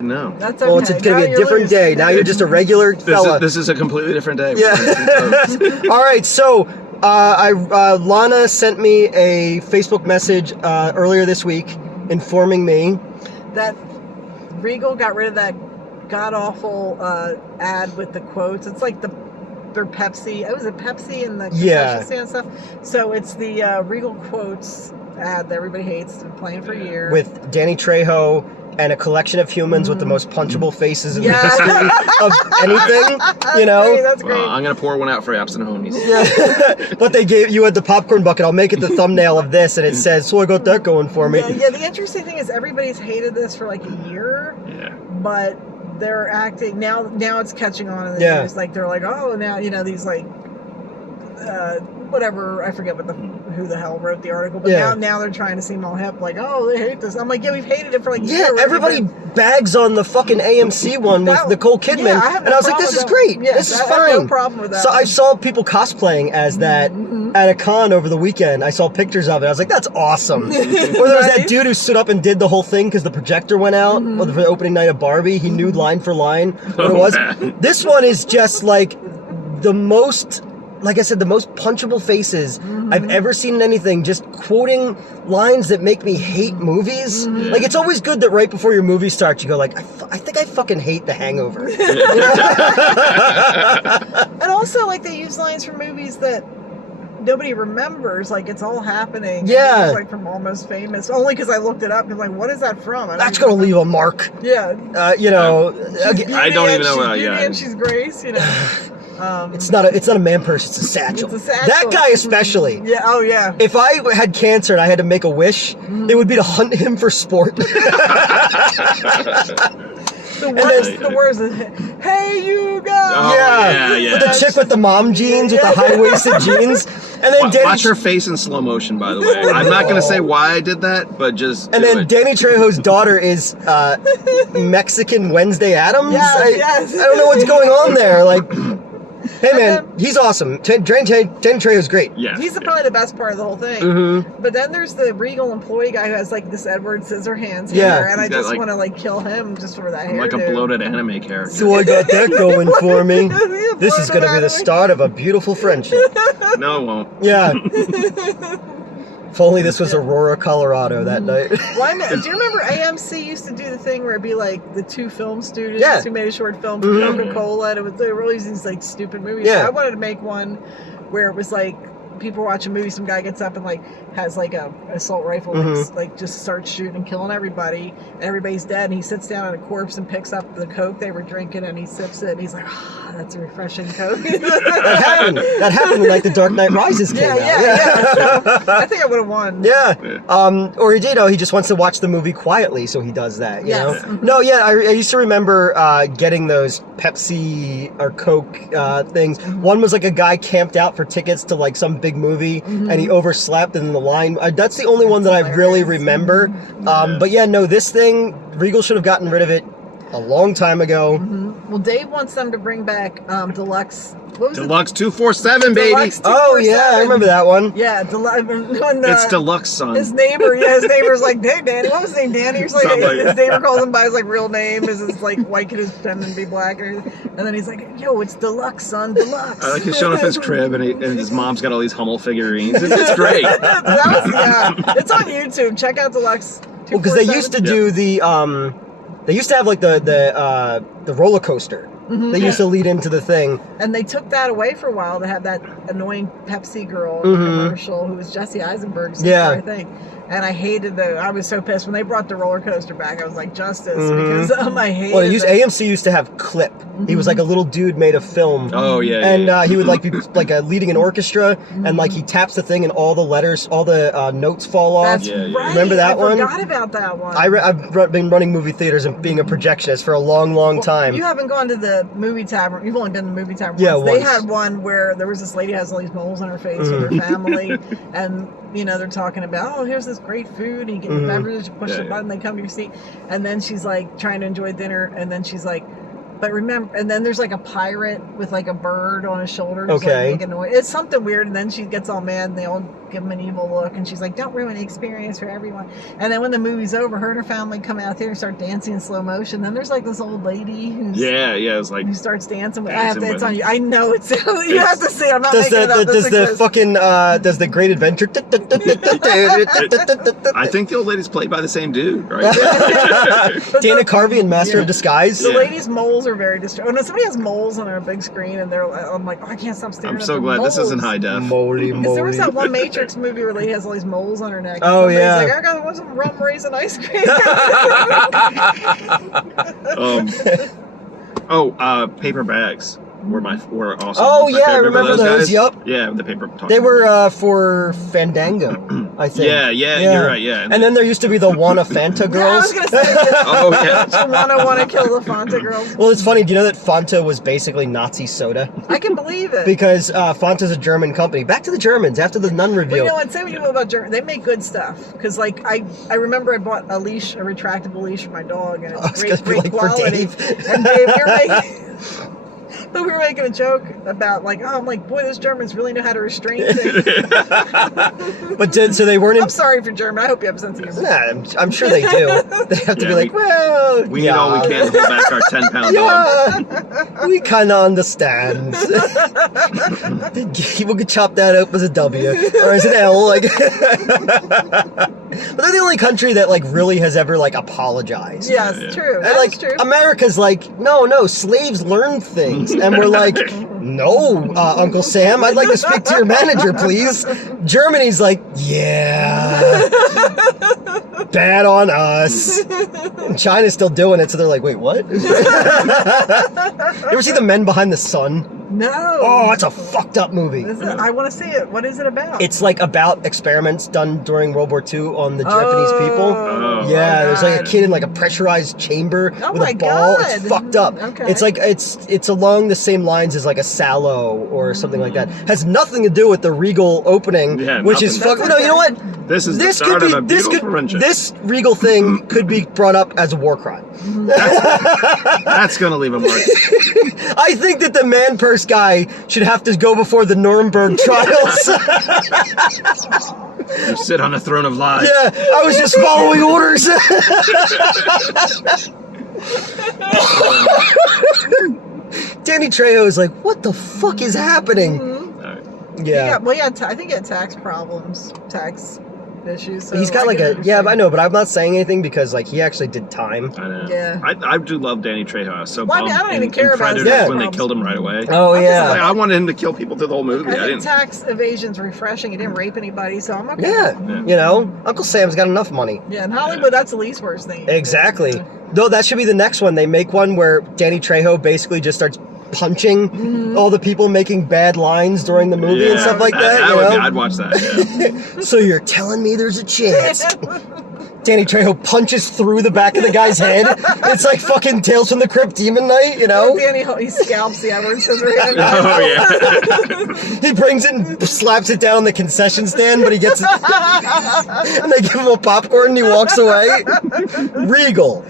No. That's okay. Well, it's going to be a different day. Now you're just a regular fella. This is a completely different day. Yeah. All right, so Lana sent me a Facebook message earlier this week informing me that Regal got rid of that god-awful ad with the quotes. It's like their Pepsi. Was it Pepsi and the concession stand stuff? So it's the Regal quotes ad that everybody hates. It's been playing for years. With Danny Trejo and a collection of humans with the most punchable faces in the history of anything, you know? That's great. I'm going to pour one out for Absent Homies. Yeah. But you had the popcorn bucket. I'll make it the thumbnail of this, and it says, so I got that going for me. Yeah, the interesting thing is everybody's hated this for like a year, but they're acting, now it's catching on in the news. Like, they're like, oh, now, you know, these like, whatever, I forget who the hell wrote the article, but now they're trying to seem all hip, like, oh, they hate this. I'm like, we've hated it for like a year. Yeah, everybody bags on the fucking AMC one with Nicole Kidman, and I was like, this is great. This is fine. I have no problem with that. So I saw people cosplaying as that at a con over the weekend. I saw pictures of it. I was like, that's awesome. Or there was that dude who stood up and did the whole thing because the projector went out for the opening night of Barbie. He knew line for line what it was. This one is just like the most... Like I said, the most punchable faces I've ever seen in anything, just quoting lines that make me hate movies. Like, it's always good that right before your movie starts, you go like, I think I fucking hate The Hangover. And also, like, they use lines from movies that nobody remembers. Like, it's all happening. Yeah. It's like from Almost Famous. Only because I looked it up. And like, what is that from? That's going to leave a mark. Yeah. You know. I don't even know what Beauty and she's Grace, you know. It's not a man purse, it's a satchel. It's a satchel. That guy especially. Yeah, oh yeah. If I had cancer and I had to make a wish, it would be to hunt him for sport. The worst is, hey, you guys. Oh, yeah. With the chick with the mom jeans, with the high-waisted jeans. And then watch her face in slow motion, by the way. I'm not going to say why I did that, but just And then Danny Trejo's daughter is Mexican Wednesday Addams? Yes. I don't know what's going on there. Like... Hey man, he's awesome. Danny Trejo's great. Yeah, he's probably the best part of the whole thing. But then there's the Regal employee guy who has like this Edward Scissorhands hair, and I just want to like kill him just for that hair. Like a bloated anime character. So I got that going for me. This is going to be the start of a beautiful friendship. No, it won't. Yeah. If only this was Aurora, Colorado that night. Do you remember AMC used to do the thing where it'd be like the two film students who made a short film for Coca-Cola, and they were always these like stupid movies. So I wanted to make one where it was like people watch a movie, some guy gets up and like has like a assault rifle and like just starts shooting and killing everybody, and everybody's dead, and he sits down on a corpse and picks up the Coke they were drinking and he sips it and he's like, that's a refreshing Coke. That happened when like The Dark Knight Rises came out. So I think I would have won. Or he did. He just wants to watch the movie quietly, so he does that. You know? No, I used to remember getting those Pepsi or Coke things. One was like a guy camped out for tickets to like some big movie, and he overslept, and the line. That's the only one that I really remember. But this thing, Regal should have gotten rid of it a long time ago. Well, Dave wants them to bring back Deluxe. What was Deluxe 247, baby. Deluxe 247. Oh yeah, I remember that one. Yeah, it's Deluxe, son. His neighbor's like, hey, Danny. What was his name? Danny. He's like, his neighbor calls him by his like real name. Is his like white kid is pretending to be black, and then he's like, yo, it's Deluxe, son, Deluxe. I like he's showing off his crib, and his mom's got all these Hummel figurines. It's great. It's on YouTube. Check out Deluxe. Well, because they used to do the they used to have like the roller coaster. They used to lead into the thing. And they took that away for a while to have that annoying Pepsi girl in the commercial who was Jesse Eisenberg's sister, I think. And I hated I was so pissed when they brought the roller coaster back. I was like, justice, because I hated AMC used to have Clip. He was like a little dude made of film. Oh yeah. And he would like be like leading an orchestra, and like he taps the thing, and all the letters, all the notes fall off. That's right. Remember that one? I forgot about that one. I've been running movie theaters and being a projectionist for a long, long time. You haven't gone to the movie tavern. You've only been to the movie tavern once. Yeah, They had one where there was this lady who has all these moles on her face with her family, and they're talking about, here's this great food, and you get the beverage, push the button, they come to your seat, and then she's like trying to enjoy dinner, and then she's like, But remember, and then there's like a pirate with like a bird on his shoulder. Okay. Like, it's something weird, and then she gets all mad, and they all give him an evil look, and she's like, "Don't ruin the experience for everyone." And then when the movie's over, her and her family come out there and start dancing in slow motion. Then there's like this old lady who's it's like who starts dancing. It's dancing on you. I know it's you have to see. I'm not making it up. Does the Great Adventure? I think the old lady's played by the same dude, right? Dana Carvey in Master of Disguise. The ladies' moles are very distracting. When somebody has moles on a big screen, and I'm like, I can't stop staring. I'm so glad this isn't high def. Moly. There was that one Matrix movie where the lady has all these moles on her neck. Oh yeah. Like, I got some rum raisin ice cream. Paper bags were awesome. Oh My yeah, I favorite. remember those. Guys? Yep. Yeah, the paper. They were for Fandango, I think. Yeah, you're right. Yeah. And then there used to be the Wanna Fanta girls. Yeah, I was gonna say. Oh yeah. Wanna kill the Fanta girls. Well, it's funny. Do you know that Fanta was basically Nazi soda? I can believe it. Because Fanta's a German company. Back to the Germans after the Nun review. Well, you know what? Say what you will about German. They make good stuff. Because like I remember I bought a retractable leash for my dog, and it's great quality. And but we were making a joke about I'm like, boy, those Germans really know how to restrain things. But so they weren't. I'm sorry for German. I hope you have a sense of humor. Nah, I'm sure they do. They have to be like, well, we need all we can to hold back our 10-pound dog. We kind of understand. We'll get chopped that up as a W or as an L, like. But they're the only country that really has ever apologized. Yes, true. That's true. America's no, slaves learned things. And we're like, no, Uncle Sam, I'd like to speak to your manager, please. Germany's like, yeah, bad on us. And China's still doing it, so they're like, wait, what? You ever see The Men Behind the Sun? No. Oh, it's a fucked up movie. I want to see it. What is it about? It's about experiments done during World War II on the Japanese people. Oh, yeah, there's a kid in a pressurized chamber with a ball. God. It's fucked up. Okay. It's along the same lines as a Sallow or something like that. Has nothing to do with the Regal opening, which is fucking. No, you know what? This is the start of a beautiful friendship. This Regal thing could be brought up as a war crime. That's gonna leave a mark. I think that the man purse guy should have to go before the Nuremberg trials. You sit on a throne of lies. Yeah, I was just following orders. Danny Trejo is like, what the fuck is happening? Mm-hmm. Yeah. I think he had tax problems, tax issues. So he's got I know, but I'm not saying anything because he actually did time. I know. Yeah. I do love Danny Trejo. I was so bummed I don't even care about his Predators when problems. they killed him right away. Oh yeah. I wanted him to kill people through the whole movie. I think tax evasion's refreshing. He didn't rape anybody, so I'm okay. Yeah. You know, Uncle Sam's got enough money. Yeah, in Hollywood, that's the least worst thing. Exactly. Though that should be the next one. They make one where Danny Trejo basically just starts punching all the people making bad lines during the movie and stuff like that. I'd watch that. Yeah. So you're telling me there's a chance? Danny Trejo punches through the back of the guy's head. It's like fucking Tales from the Crypt Demon Night, you know? Danny, he scalps the Edward Scissorhands. Oh yeah. He brings it and slaps it down on the concession stand, but he gets it. And they give him a popcorn and he walks away. Regal.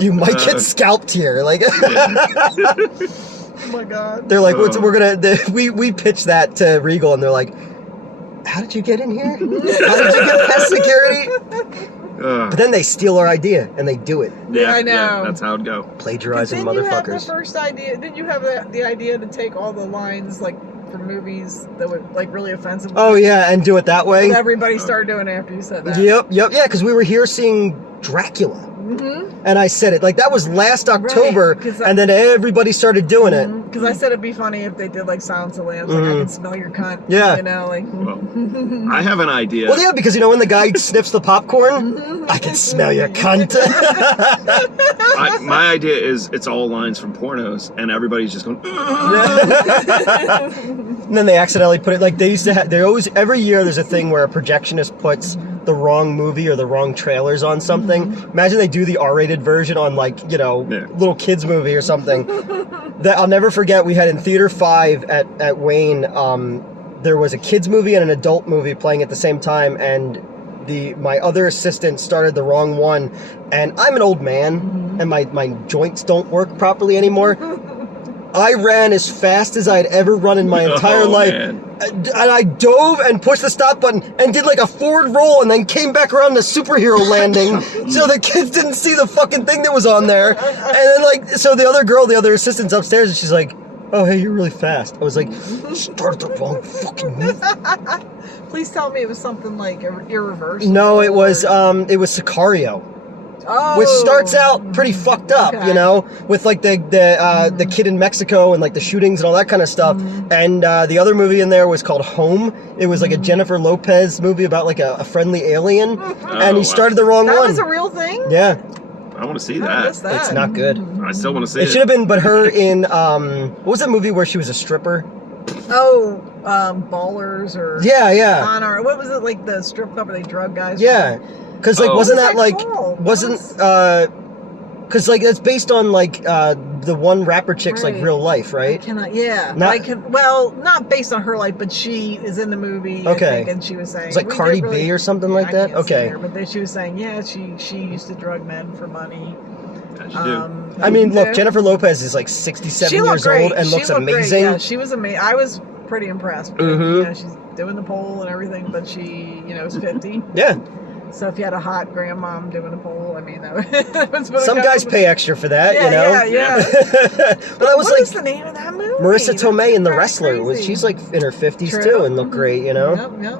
You might get scalped here. Oh my god. They're like, we pitched that to Regal and they're like, how did you get in here? How did you get past security? But then they steal our idea and they do it. Yeah, I know. Yeah, that's how it go. Plagiarizing Didn't motherfuckers. You have the first idea? Didn't you have the idea to take all the lines from movies that were really offensive? Oh yeah, and do it that way. And everybody started doing it after you said that. Yep, yeah, because we were here seeing Dracula. Mm-hmm. And I said it that was last October, and then everybody started doing it. Because I said it'd be funny if they did Silence of the Lambs, I can smell your cunt. Yeah, Well, I have an idea. Well, yeah, because when the guy sniffs the popcorn, I can smell your cunt. My idea is it's all lines from pornos, and everybody's just going. And then they accidentally put it they used to have. They always every year there's a thing where a projectionist puts the wrong movie or the wrong trailers on something. Imagine they do the R-rated version on little kids movie or something. That I'll never forget. We had in Theater 5 at Wayne. There was a kids movie and an adult movie playing at the same time, and my other assistant started the wrong one, and I'm an old man, and my joints don't work properly anymore. I ran as fast as I'd ever run in my entire life. Man. And I dove and pushed the stop button and did like a forward roll and then came back around the superhero landing so the kids didn't see the fucking thing that was on there. And then like, so the other assistant's upstairs and she's like, oh, hey, you're really fast. I was like, started the wrong fucking move. Please tell me it was something like irreversible. No, it was Sicario. Oh. Which starts out pretty fucked up, you know, with like the kid in Mexico and like the shootings and all that kind of stuff. And the other movie in there was called Home. It was like a Jennifer Lopez movie about like a friendly alien, and he started the wrong one. That was a real thing? Yeah. I want to see that. It's not good. I still want to see it. It should have been, but her in what was that movie where she was a stripper? Oh, Ballers or Yeah. Honor. What was it, like the strip club where they drug guys? Yeah. Because like wasn't that like called? wasn't because like it's based on like the one rapper chick's like real life, right? Not based on her life, but she is in the movie. Okay. I think, and she was saying it's like Cardi B or something like that. Okay. But then she was saying, she used to drug men for money. I mean, look, Jennifer Lopez is like 67 years old and looks amazing. Yeah, she was amazing. I was pretty impressed. You know, she's doing the pole and everything, but she, is 50. Yeah. So if you had a hot grandmom doing a pole, I mean, that was some guys pay extra for that, you know. Yeah. But that was what is the name of that movie? Marissa Tomei in The Wrestler. She's like in her 50s too and looked great, you know. Yep.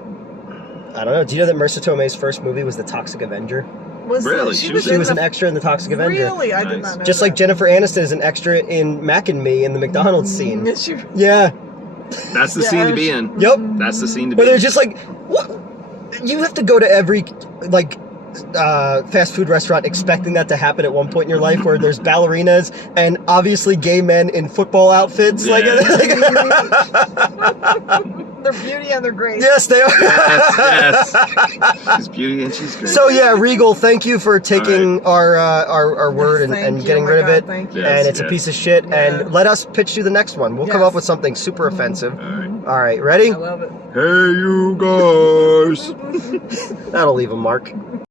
I don't know. Do you know that Marissa Tomei's first movie was The Toxic Avenger? Really? She was an extra in The Toxic Avenger. Really? I did not know. Just like Jennifer Aniston is an extra in Mac and Me in the McDonald's scene. Yeah. That's the scene to be in. Yep. That's the scene to be in. But they're just like, what? You have to go to every like fast food restaurant expecting that to happen at one point in your life, where there's ballerinas and obviously gay men in football outfits. Yeah. They're beauty and they're great. Yes, they are. Yes. She's beauty and she's great. So yeah, Regal, thank you for taking our word and getting rid of it. Thank you. And it's a piece of shit. Yeah. And let us pitch you the next one. We'll come up with something super offensive. All right, ready? I love it. Hey, you guys. That'll leave a mark.